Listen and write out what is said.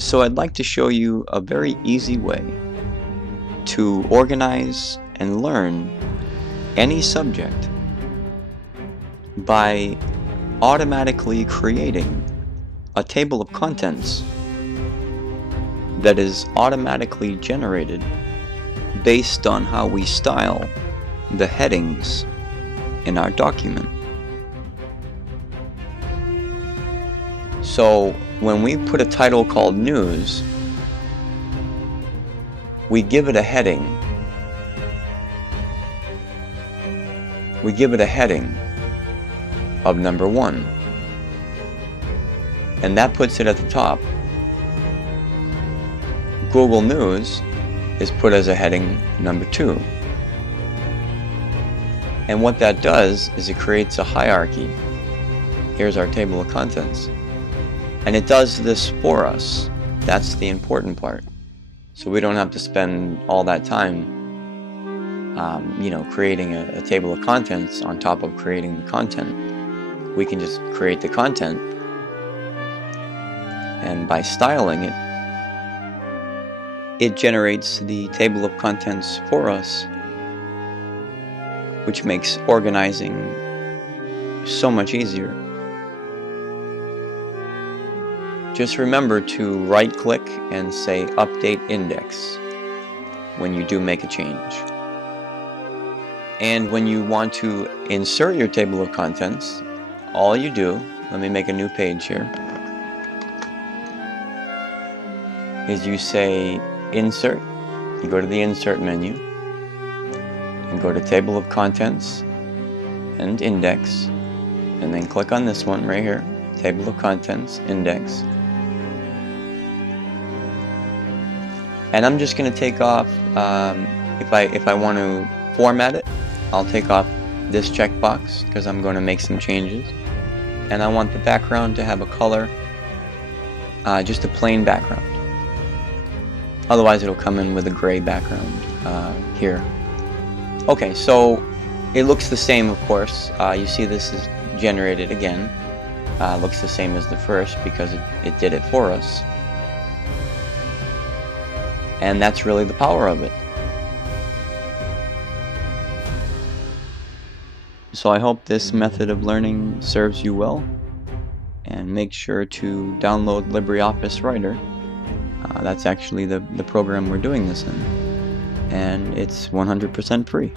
So I'd like to show you a very easy way to organize and learn any subject by automatically creating a table of contents that is automatically generated based on how we style the headings in our document. So when we put a title called News, we give it a heading. We give it a heading of number 1, and that puts it at the top. Google News is put as a heading number 2. And what that does is it creates a hierarchy. Here's our table of contents. And it does this for us. That's the important part. So we don't have to spend all that time creating a table of contents on top of creating the content. We can just create the content, and by styling it, it generates the table of contents for us, which makes organizing so much easier. Just remember to right-click and say Update Index when you do make a change. And when you want to insert your table of contents, all you do, let me make a new page here, is you say Insert. You go to the Insert menu and go to Table of Contents and Index, and then click on this one right here, Table of Contents, Index. And I'm just going to take off, if I want to format it, I'll take off this checkbox because I'm going to make some changes. And I want the background to have a color, just a plain background. Otherwise it'll come in with a gray background here. Okay, so it looks the same, of course. You see this is generated again. Looks the same as the first because it did it for us. And that's really the power of it. So I hope this method of learning serves you well, and make sure to download LibreOffice Writer. That's actually the program we're doing this in, and it's 100% free.